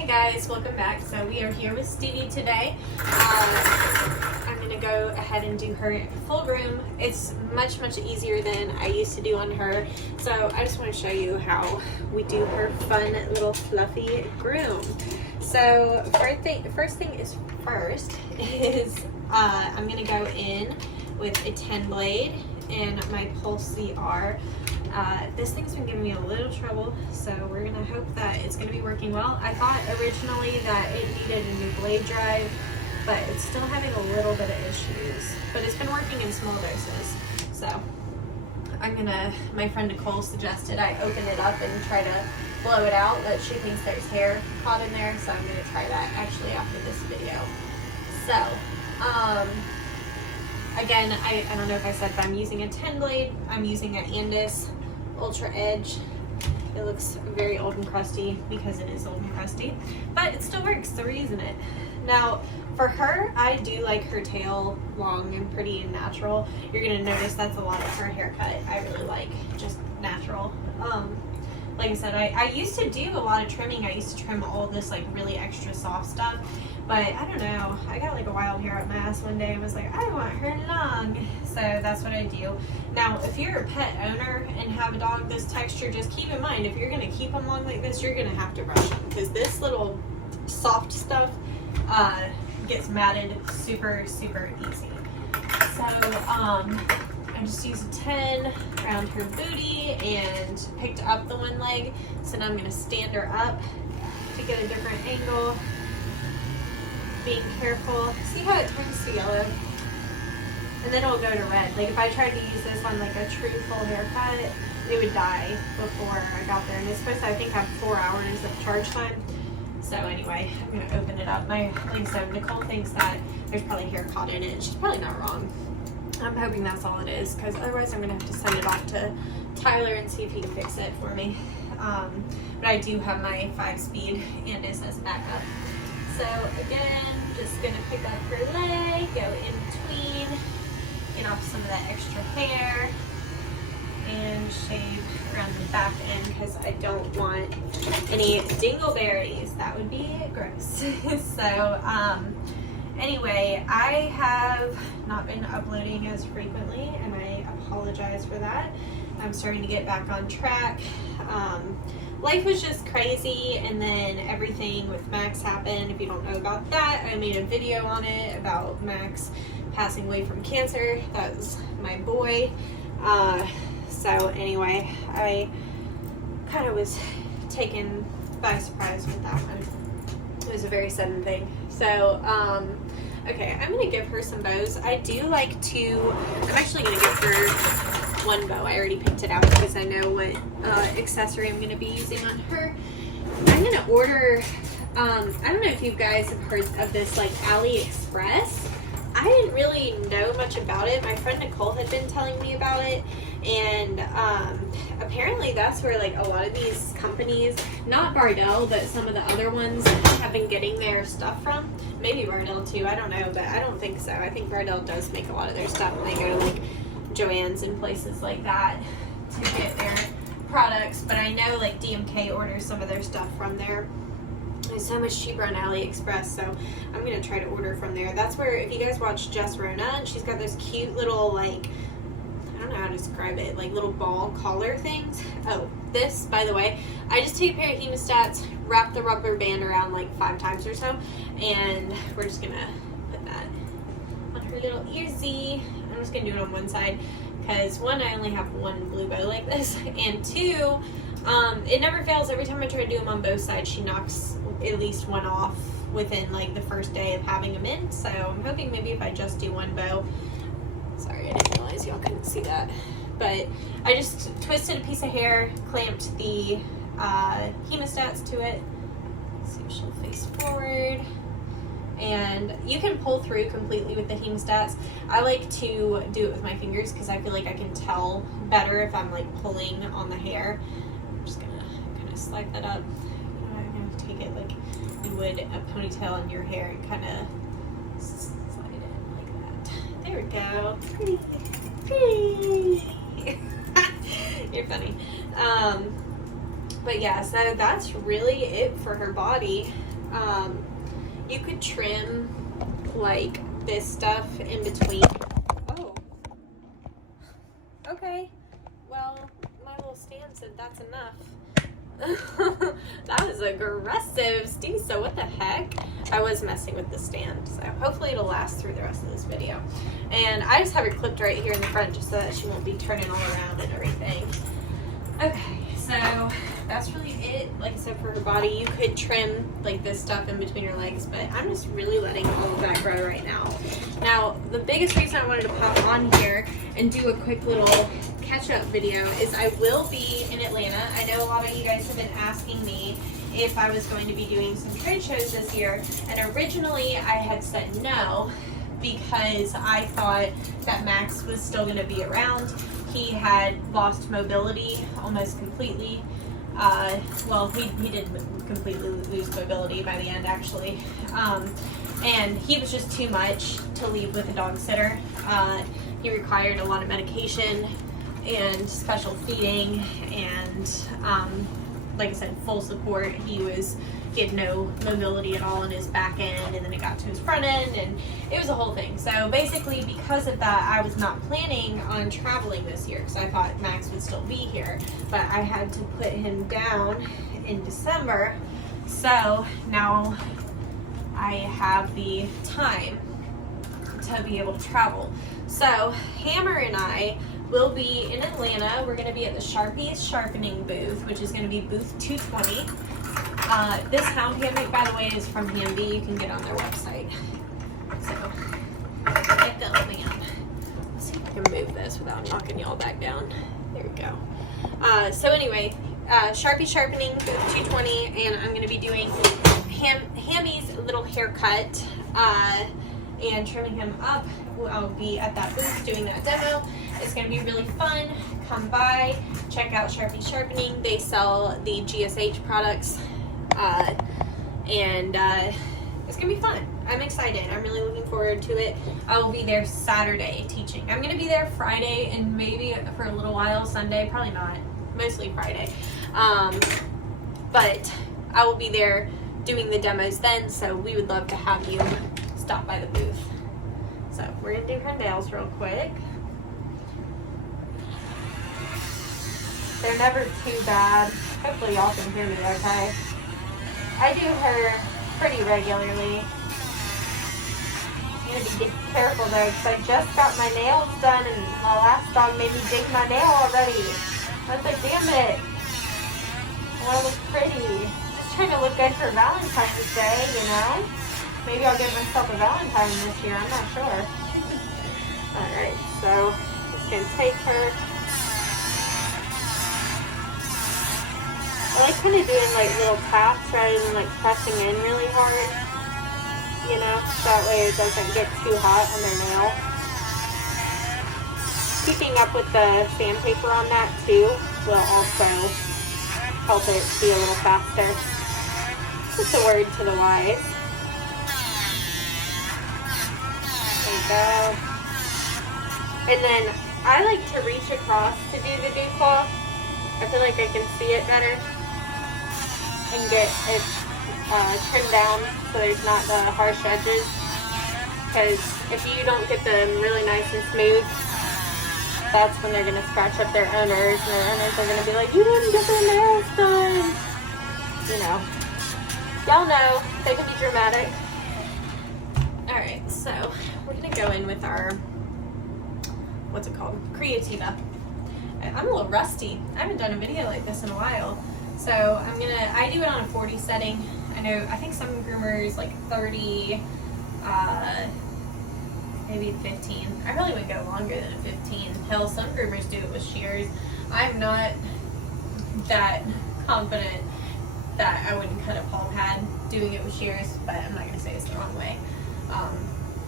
Hey guys, welcome back. So we are here with Stevie today. I'm going to go ahead and do her full groom. It's much easier than I used to do on her. So I just want to show you how we do her fun little fluffy groom. So first thing is I'm going to go in with a 10 blade and my Pulse CR. This thing's been giving me a little trouble, so we're gonna hope that it's gonna be working well. I thought originally that it needed a new blade drive, but it's still having a little bit of issues. But it's been working in small doses. So my friend Nicole suggested I open it up and try to blow it out, but she thinks there's hair caught in there, so I'm gonna try that actually after this video. So, again, I don't know if I said, but I'm using a 10 blade. I'm using an Andis Ultra Edge. It looks very old and crusty because it is old and crusty, but it still works, so we're using it. Now, for her, I do like her tail long and pretty and natural. You're gonna notice that's a lot of her haircut. I really like just natural. Like I said, I used to do a lot of trimming. I used to trim all this like really extra soft stuff, but I don't know. I got like a wild hair up my ass one day and was like, I want her long. So that's what I do. Now, if you're a pet owner and have a dog this texture, just keep in mind, if you're gonna keep them long like this, you're gonna have to brush them because this little soft stuff gets matted super easy. So, I just used a 10 around her booty and picked up the one leg. So now I'm gonna stand her up to get a different angle. Being careful. See how it turns to yellow? And then it will go to red. Like if I tried to use this on like a true full haircut, it would die before I got there. And it's supposed to, I think, have 4 hours of charge time. So anyway, I'm gonna open it up. Like I said, Nicole thinks that there's probably hair caught in it. She's probably not wrong. I'm hoping that's all it is, because otherwise I'm gonna have to send it off to Tyler and see if he can fix it for me. But I do have my 5-speed Andis as backup. So again, just gonna pick up her leg, go in between, get off some of that extra hair, and shave around the back end because I don't want any dingleberries. That would be gross. So anyway, I have not been uploading as frequently, and I apologize for that. I'm starting to get back on track. Life was just crazy, and then everything with Max happened. If you don't know about that, I made a video on it about Max passing away from cancer. That was my boy. So anyway, I kind of was taken by surprise with that one. It was a very sudden thing. So, okay, I'm gonna give her some bows. I do like to, I'm actually gonna give her one bow. I already picked it out because I know what accessory I'm gonna be using on her. I'm gonna order, I don't know if you guys have heard of this like AliExpress. I didn't really know much about it. My friend Nicole had been telling me about it, and apparently that's where like a lot of these companies, not Bardell, but some of the other ones have been getting their stuff from. Maybe Bardell too, I don't know, but I don't think so. I think Bardell does make a lot of their stuff when they go to like Joann's and places like that to get their products, but I know like DMK orders some of their stuff from there. It's so much cheaper on AliExpress, so I'm gonna try to order from there. That's where, if you guys watch Jess Rona, and she's got those cute little like, I don't know how to describe it, like little ball collar things. Oh, this, by the way, I just take a pair of hemostats, wrap the rubber band around like 5 times or so, and we're just gonna put that on her little earsy. I'm just gonna do it on one side because one, I only have one blue bow like this, and two, it never fails. Every time I try to do them on both sides, she knocks at least one off within like the first day of having them in. So I'm hoping maybe if I just do one bow, sorry, I didn't realize y'all couldn't see that, but I just twisted a piece of hair, clamped the hemostats to it. Let's see if she'll face forward. And you can pull through completely with the hemostats. I like to do it with my fingers because I feel like I can tell better if I'm like pulling on the hair. I'm just gonna kind of slide that up. I'm gonna take it like you would a ponytail in your hair and kind of slide it in like that. There we go. Pretty. You're funny. But yeah, so that's really it for her body. You could trim like this stuff in between. Oh, okay. Well, my little stand said that's enough. That was aggressive, Steve. So what the heck? I was messing with the stand, so hopefully it'll last through the rest of this video. And I just have her clipped right here in the front just so that she won't be turning all around and everything. Okay, so that's really it. Like I said, for her body, you could trim like this stuff in between her legs, but I'm just really letting all of that grow right now. Now, the biggest reason I wanted to pop on here and do a quick little catch-up video is I will be in Atlanta. I know a lot of you guys have been asking me if I was going to be doing some trade shows this year, and originally I had said no because I thought that Max was still going to be around. He had lost mobility almost completely. Well, he did completely lose mobility by the end, actually. And he was just too much to leave with a dog sitter. He required a lot of medication and special feeding and, like I said, full support. He had no mobility at all in his back end, and then it got to his front end, and it was a whole thing. So basically, because of that, I was not planning on traveling this year because I thought Max would still be here, but I had to put him down in December. So now I have the time to be able to travel. So Hammer and I will be in Atlanta. We're going to be at the Sharpie's Sharpening booth, which is going to be booth 220. This hound hammock, by the way, is from Hamby. You can get on their website. So, like the lamp. Let's see if I can move this without knocking y'all back down. There we go. So anyway, Sharpie's Sharpening booth 220, and I'm going to be doing Hammy's little haircut and trimming him up. I'll be at that booth doing that demo. It's going to be really fun. Come by, check out Sharpie's Sharpening. They sell the GSH products, and it's going to be fun. I'm excited. I'm really looking forward to it. I will be there Saturday teaching. I'm going to be there Friday and maybe for a little while Sunday. Probably not. Mostly Friday. But I will be there doing the demos then, so we would love to have you stop by the booth. So we're going to do her nails real quick. They're never too bad. Hopefully y'all can hear me okay. I do her pretty regularly. I'm going to be careful though, because I just got my nails done and my last dog made me dig my nail already. I was like, damn it. I want to look pretty. Just trying to look good for Valentine's Day, you know? Maybe I'll give myself a Valentine this year, I'm not sure. Alright, so just going to take her. I like kind of doing like little taps rather than like pressing in really hard, you know, that way it doesn't get too hot on their nail. Keeping up with the sandpaper on that too will also help it be a little faster. Just a word to the wise. There you go. And then I like to reach across to do the dew claw. I feel like I can see it better and get it trimmed down so there's not the harsh edges. Because if you don't get them really nice and smooth, that's when they're going to scratch up their owners, and their owners are going to be like, you didn't get their nails done. You know. Y'all know, they can be dramatic. Alright, so we're going to go in with our, what's it called? Creativa. I'm a little rusty. I haven't done a video like this in a while. So I do it on a 40 setting. I think some groomers like 30, maybe 15. I probably would go longer than a 15. Hell, some groomers do it with shears. I'm not that confident that I wouldn't cut a paw pad doing it with shears, but I'm not going to say it's the wrong way.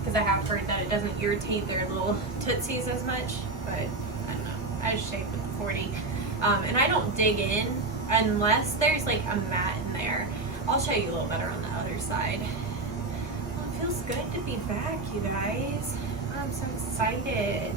Because I have heard that it doesn't irritate their little tootsies as much, but I don't know. I just shave with the 40. And I don't dig in unless there's like a mat in there. I'll show you a little better on the other side. Well, it feels good to be back, you guys. I'm so excited.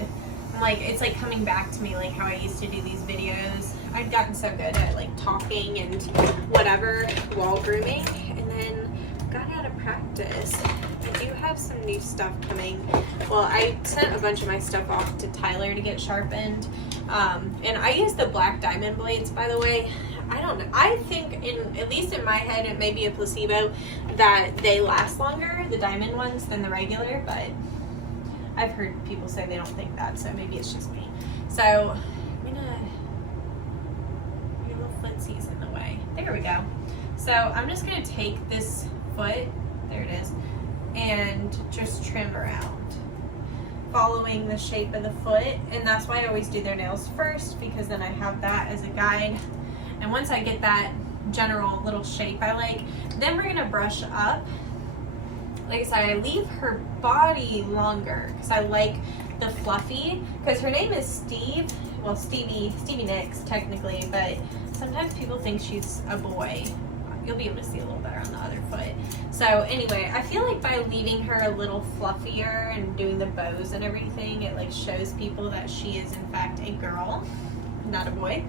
It's like coming back to me, like how I used to do these videos I'd gotten so good at like talking and whatever while grooming, and then got out of practice. I do have some new stuff coming. Well, I sent a bunch of my stuff off to Tyler to get sharpened. And I use the black diamond blades, by the way. I don't know. I think, at least in my head, it may be a placebo that they last longer, the diamond ones, than the regular, but I've heard people say they don't think that, so maybe it's just me. So I'm gonna, your little footsy's in the way. There we go. So I'm just gonna take this foot, there it is, and just trim around, following the shape of the foot. And that's why I always do their nails first, because then I have that as a guide. And once I get that general little shape I like, then we're gonna brush up. Like I said, I leave her body longer because I like the fluffy, because her name is Steve. Well, Stevie Nicks technically, but sometimes people think she's a boy. You'll be able to see a little better on the other foot. So anyway, I feel like by leaving her a little fluffier and doing the bows and everything, it like shows people that she is in fact a girl, not a boy.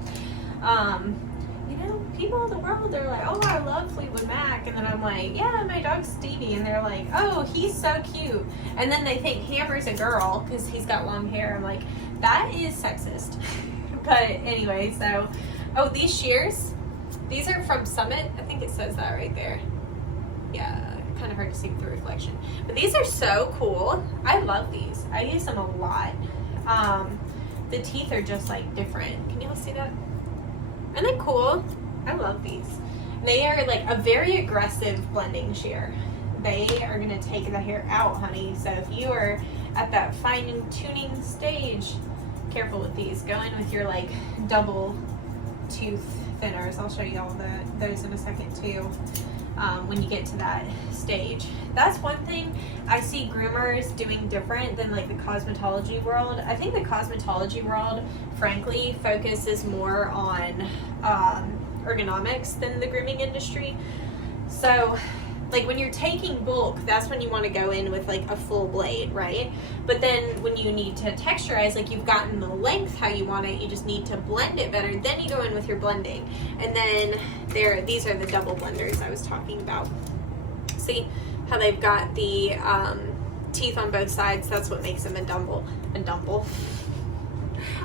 You know, people in the world, they're like, oh, I love Fleetwood Mac. And then I'm like, yeah, my dog's Stevie. And they're like, oh, he's so cute. And then they think Hammer's a girl because he's got long hair. I'm like, that is sexist. But anyway, so, oh, these shears, these are from Summit. I think it says that right there. Yeah, kind of hard to see with the reflection. But these are so cool. I love these. I use them a lot. The teeth are just like different. Can you all see that? Isn't that cool? I love these. They are like a very aggressive blending shear. They are gonna take the hair out, honey. So if you are at that fine tuning stage, careful with these. Go in with your like double tooth thinners. I'll show you all those in a second too. When you get to that stage. That's one thing I see groomers doing different than like the cosmetology world. I think the cosmetology world, frankly, focuses more on ergonomics than the grooming industry. So like when you're taking bulk, that's when you want to go in with like a full blade, right? But then when you need to texturize, like you've gotten the length how you want it, you just need to blend it better, then you go in with your blending. And then these are the double blenders I was talking about. See how they've got the teeth on both sides? That's what makes them a double.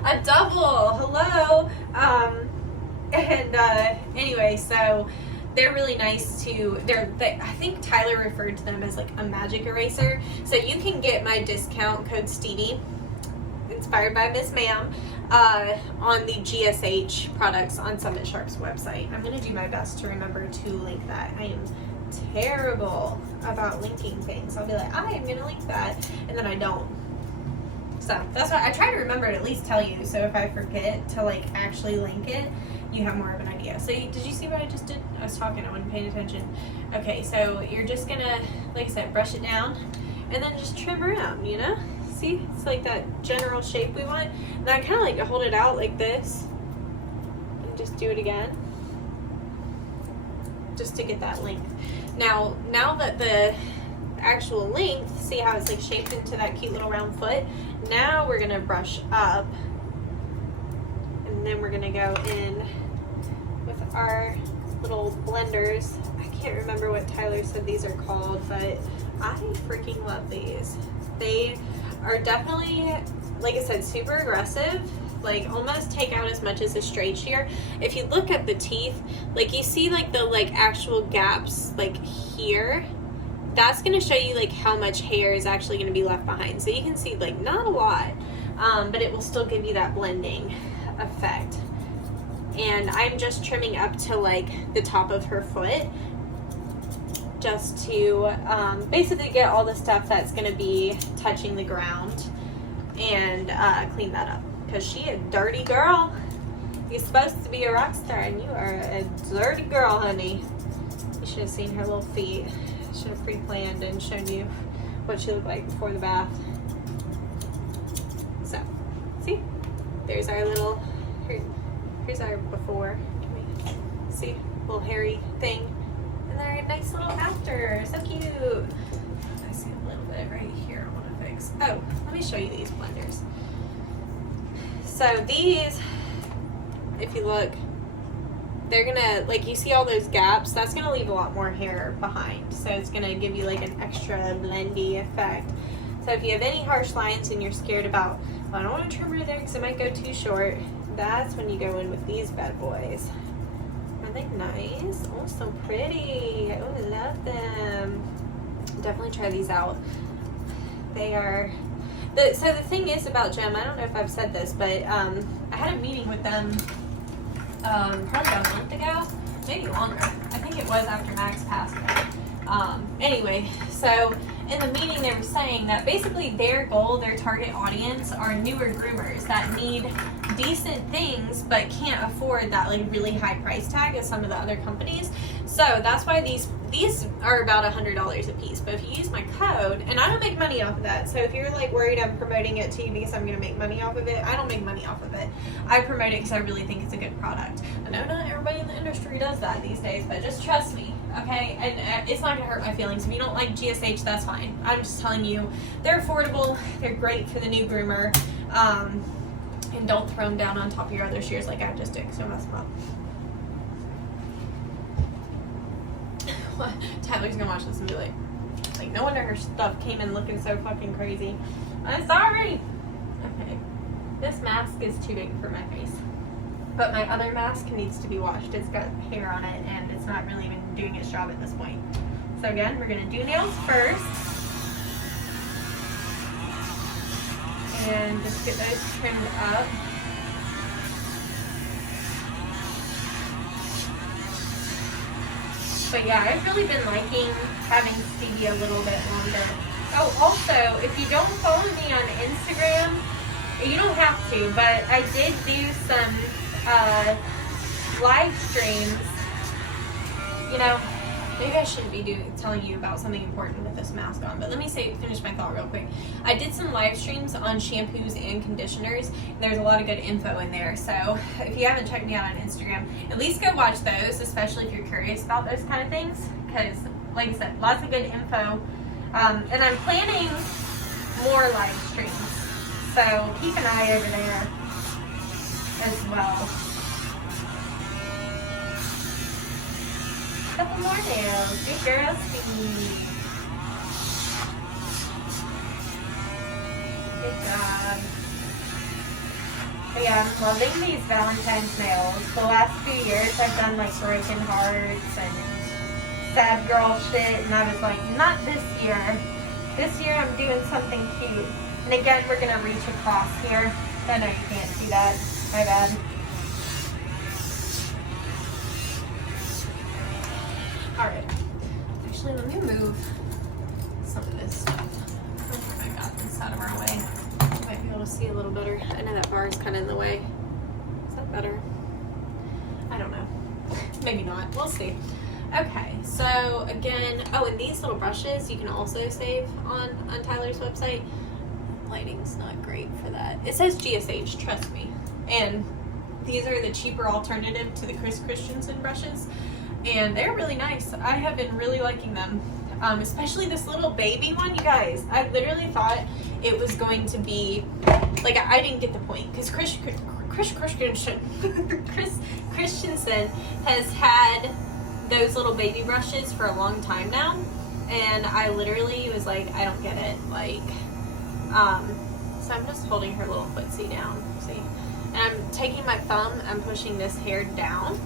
Hello. Anyway, so they're really nice too. I think Tyler referred to them as like a magic eraser. So you can get my discount code Stevie, inspired by Miss Ma'am, on the GSH products on Summit Sharp's website. I'm gonna do my best to remember to link that. I am terrible about linking things. I'll be like, I am gonna link that, and then I don't. So that's why I try to remember to at least tell you. So if I forget to like actually link it, you have more of an idea. So did you see what I just did? I was talking, I wasn't paying attention. Okay, so you're just gonna, like I said, brush it down and then just trim around, you know? See, it's like that general shape we want. Then I kind of like to hold it out like this and just do it again, just to get that length. Now that the actual length, see how it's like shaped into that cute little round foot? Now we're gonna brush up, and then we're gonna go in with our little blenders. I can't remember what Tyler said these are called, but I freaking love these. They are definitely, like I said, super aggressive, like almost take out as much as a straight shear. If you look at the teeth, like you see like the like actual gaps like here, that's going to show you like how much hair is actually going to be left behind. So you can see like not a lot, but it will still give you that blending effect. And I'm just trimming up to like the top of her foot, just to basically get all the stuff that's going to be touching the ground and clean that up, because she a dirty girl. You're supposed to be a rock star and you are a dirty girl, honey. You should have seen her little feet. Should have pre-planned and shown you what she looked like before the bath. So, see? There's our little, here's our before. Can we see? Little hairy thing. And then our nice little after. So cute. I see a little bit right here I want to fix. Oh, let me show you these blenders. So these, if you look, they're gonna, like, you see all those gaps, that's gonna leave a lot more hair behind. So it's gonna give you like an extra blendy effect. So if you have any harsh lines and you're scared about, well, I don't want to trim right there because it might go too short, that's when you go in with these bad boys. Aren't they nice? Oh, so pretty. Oh, I love them. Definitely try these out. They are, so the thing is about Gem, I don't know if I've said this, but I had a meeting with them probably about a month ago, maybe longer. I think it was after Max passed away. Anyway, so in the meeting they were saying that basically their goal, their target audience are newer groomers that need decent things but can't afford that like really high price tag as some of the other companies. So that's why these are about $100 a piece. But if you use my code, and I don't make money off of that, so if you're like worried I'm promoting it to you because I'm going to make money off of it, I don't make money off of it. I promote it because I really think it's a good product. I know not everybody in the industry does that these days, but just trust me, okay? And it's not going to hurt my feelings. If you don't like GSH, that's fine. I'm just telling you, they're affordable, they're great for the new groomer, and don't throw them down on top of your other shears like I just did, because you'll mess them up. Tyler's gonna watch this and be like, no wonder her stuff came in looking so fucking crazy. I'm sorry. Okay, this mask is too big for my face, but my other mask needs to be washed. It's got hair on it and it's not really even doing its job at this point. So again, we're gonna do nails first and just get those trimmed up. But yeah, I've really been liking having Stevie a little bit longer. Oh, also, if you don't follow me on Instagram, you don't have to, but I did do some live streams. You know, maybe I shouldn't be telling you about something important with this mask on, but let me finish my thought real quick. I did some live streams on shampoos and conditioners, and there's a lot of good info in there. So if you haven't checked me out on Instagram, at least go watch those, especially if you're curious about those kind of things, because like I said, lots of good info. And I'm planning more live streams, so keep an eye over there as well. Couple more nails. Good girl, Steve. Good job. But yeah, I'm loving these Valentine's nails. The last few years I've done like broken hearts and sad girl shit, and I was like, not this year. This year I'm doing something cute. And again, we're gonna reach across here. I know you can't see that. My bad. Alright, actually let me move some of this stuff. I think I got this out of our way. You might be able to see a little better. I know that bar is kind of in the way. Is that better? I don't know. Maybe not. We'll see. Okay, so again, oh, and these little brushes you can also save on Tyler's website. Lighting's not great for that. It says GSH, trust me. And these are the cheaper alternative to the Chris Christensen brushes. And they're really nice. I have been really liking them, especially this little baby one. You guys, I literally thought it was going to be like, I didn't get the point, because Chris Christensen has had those little baby brushes for a long time now, and I literally was like, I don't get it. Like, so I'm just holding her little footsie down, see, and I'm taking my thumb, I'm pushing this hair down.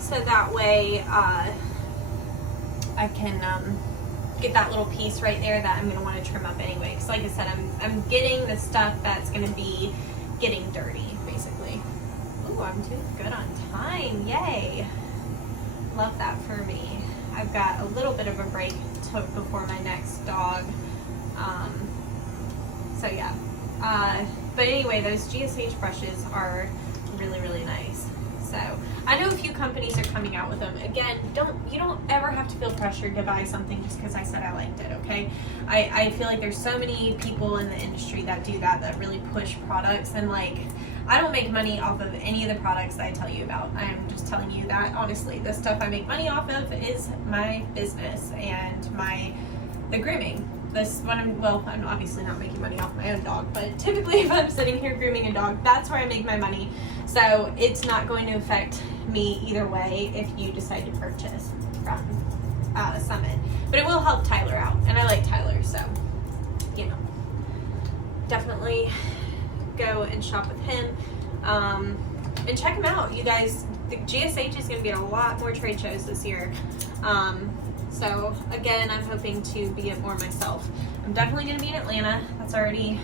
So that way I can get that little piece right there that I'm going to want to trim up anyway. Because like I said, I'm getting the stuff that's going to be getting dirty, basically. Ooh, I'm doing good on time. Yay. Love that for me. I've got a little bit of a break before my next dog. So yeah. But anyway, those GSH brushes are really, really nice. So I know a few companies are coming out with them. Again, you don't ever have to feel pressured to buy something just because I said I liked it, okay? I feel like there's so many people in the industry that do that really push products, and like, I don't make money off of any of the products that I tell you about. I'm just telling you that honestly. The stuff I make money off of is my business and the grooming. this when I'm obviously not making money off my own dog, but typically if I'm sitting here grooming a dog, that's where I make my money. So it's not going to affect me either way if you decide to purchase from Summit. But it will help Tyler out, and I like Tyler, so you know, definitely go and shop with him, and check him out, you guys. The GSH is going to be at a lot more trade shows this year. So again, I'm hoping to be at more myself. I'm definitely going to be in Atlanta. That's already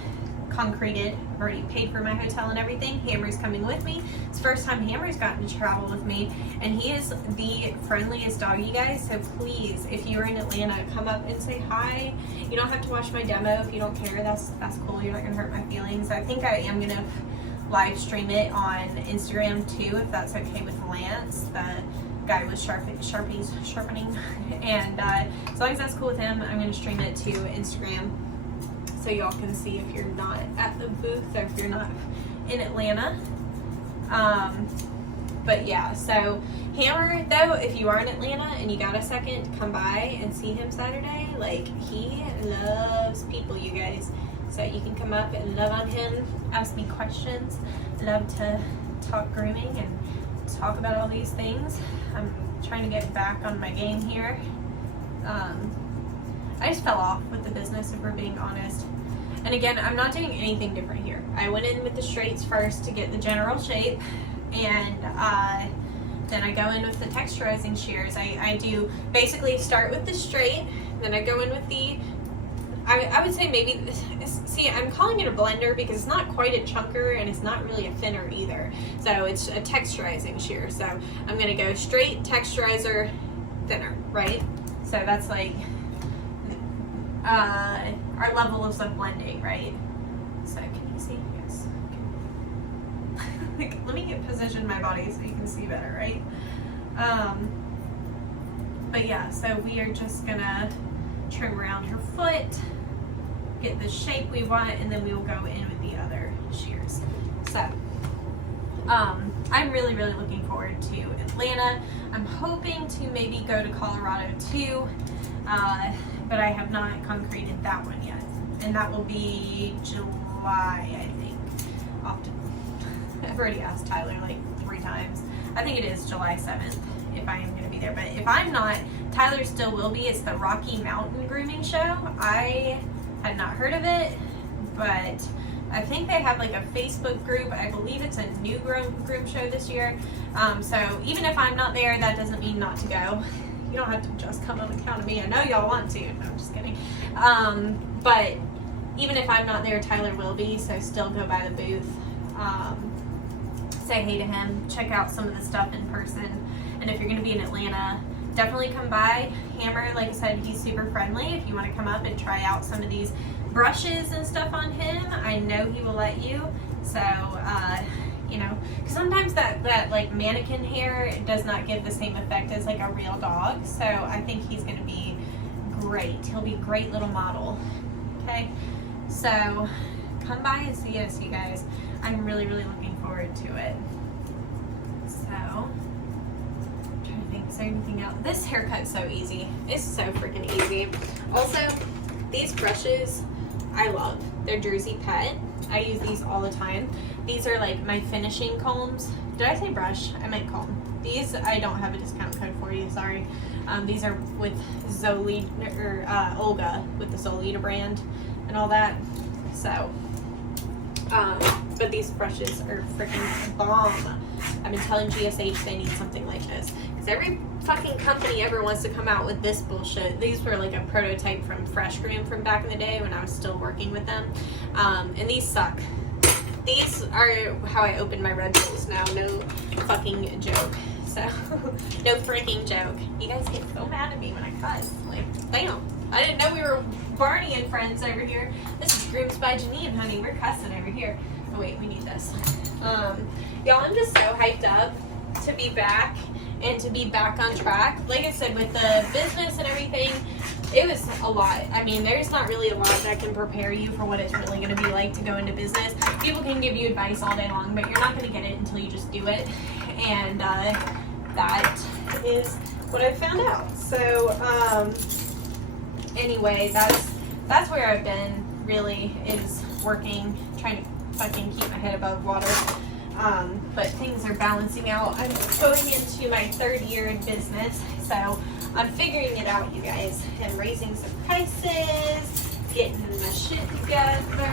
concreted. I've already paid for my hotel and everything. Hammer's coming with me. It's the first time Hammer's gotten to travel with me, and he is the friendliest dog, you guys. So please, if you're in Atlanta, come up and say hi. You don't have to watch my demo if you don't care. That's cool. You're not going to hurt my feelings. I think I am going to live stream it on Instagram too, if that's okay with Lance, the guy with sharpening, and as long as that's cool with him, I'm going to stream it to Instagram so y'all can see if you're not at the booth or if you're not in Atlanta. But yeah, so Hammer though, if you are in Atlanta and you got a second, come by and see him Saturday. Like, he loves people, you guys. So you can come up and love on him, ask me questions. Love to talk grooming and talk about all these things. I'm trying to get back on my game here. I just fell off with the business, if we're being honest. And again, I'm not doing anything different here. I went in with the straights first to get the general shape, and then I go in with the texturizing shears. I do basically start with the straight, then I go in with the, I would say maybe, see, I'm calling it a blender because it's not quite a chunker and it's not really a thinner either. So it's a texturizing shear. So I'm going to go straight, texturizer, thinner, right? So that's like our level of some blending, right? So can you see? Yes. Like, let me position my body so you can see better, right? But yeah, so we are just going to trim around her foot, get the shape we want, and then we will go in with the other shears. So I'm really looking forward to Atlanta. I'm hoping to maybe go to Colorado too, but I have not concreted that one yet, and that will be July, I think. I've already asked Tyler like 3 times. I think it is July 7th if I am going to be there, but if I'm not, Tyler still will be. It's the Rocky Mountain Grooming Show. I had not heard of it, but I think they have like a Facebook group. I believe it's a new groom show this year. So even if I'm not there, that doesn't mean not to go. You don't have to just come on account of me. I know y'all want to. No, I'm just kidding. But even if I'm not there, Tyler will be. So still go by the booth. Say hey to him. Check out some of the stuff in person. And if you're going to be in Atlanta, definitely come by. Hammer, like I said, he's super friendly. If you want to come up and try out some of these brushes and stuff on him, I know he will let you. So, you know, because sometimes that like mannequin hair does not give the same effect as like a real dog. So I think he's going to be great. He'll be a great little model. Okay, so come by and see us, you guys. I'm really looking forward to it. So, is there anything else? This haircut's so easy. It's so freaking easy. Also, these brushes I love. They're Jersey Pet. I use these all the time. These are like my finishing combs. Did I say brush? I meant comb. These I don't have a discount code for you, sorry. These are with Zolita, or Olga with the Zolita brand and all that. So, but these brushes are freaking bomb. I've been telling GSH they need something like this. Because every fucking company ever wants to come out with this bullshit. These were like a prototype from Fresh Groom from back in the day when I was still working with them. And these suck. These are how I open my Red Bulls now. No fucking joke. So, no freaking joke. You guys get so mad at me when I cuss. Like, damn. I didn't know we were Barney and friends over here. This is Grooms by Janine, honey. We're cussing over here. Oh, wait, we need this. Y'all, I'm just so hyped up to be back and to be back on track. Like I said, with the business and everything, it was a lot. I mean, there's not really a lot that can prepare you for what it's really going to be like to go into business. People can give you advice all day long, but you're not going to get it until you just do it. And that is what I found out. So, anyway, that's that's where I've been really, is working, trying to fucking keep my head above water. But things are balancing out. I'm going into my 3rd year in business, so I'm figuring it out, you guys. I'm raising some prices, getting my shit together.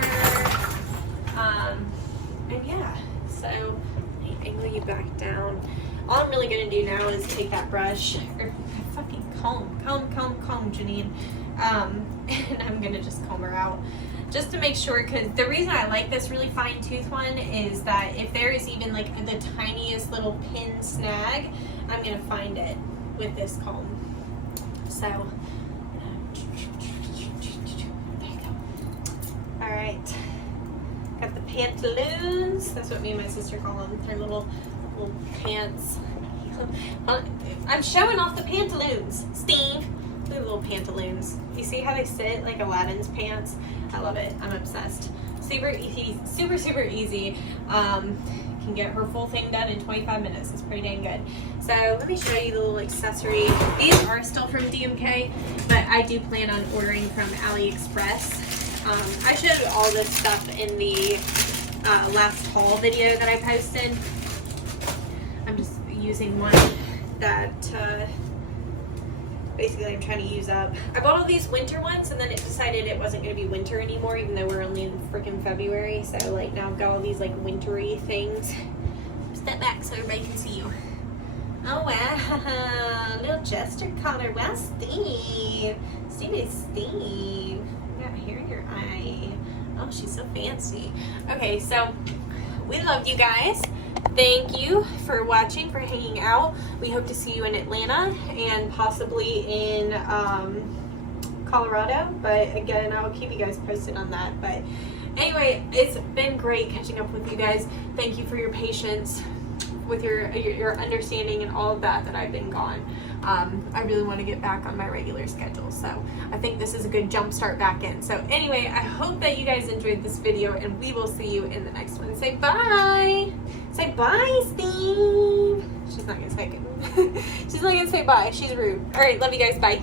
And yeah, so let me angle you back down. All I'm really gonna do now is take that brush, or fucking comb, Janine. And I'm gonna just comb her out, just to make sure, because the reason I like this really fine tooth one is that if there is even like the tiniest little pin snag, I'm gonna find it with this comb. So, there you go. All right, got the pantaloons. That's what me and my sister call them. They're little pants. I'm showing off the pantaloons, Steve. Look at little pantaloons. You see how they sit like Aladdin's pants? I love it. I'm obsessed. Super easy, super easy. Can get her full thing done in 25 minutes. It's pretty dang good. So let me show you the little accessory. These are still from DMK, but I do plan on ordering from AliExpress. I showed all this stuff in the last haul video that I posted. I'm just using one that basically I'm trying to use up. I bought all these winter ones, and then it decided it wasn't going to be winter anymore, even though we're only in freaking February. So like now I've got all these like wintry things. Step back so everybody can see you. Oh wow, little jester collar. Wow, Steve. Steve is Steve. You got hair in your eye. Oh, she's so fancy. Okay, so we love you guys. Thank you for watching, for hanging out. We hope to see you in Atlanta and possibly in Colorado. But again, I will keep you guys posted on that. But anyway, it's been great catching up with you guys. Thank you for your patience with your understanding and all of that I've been gone. I really want to get back on my regular schedule, so I think this is a good jump start back in. So anyway, I hope that you guys enjoyed this video, and we will see you in the next one. Say bye. Say bye, Steve. She's not gonna say it. She's not gonna say bye. She's rude. All right, love you guys. Bye.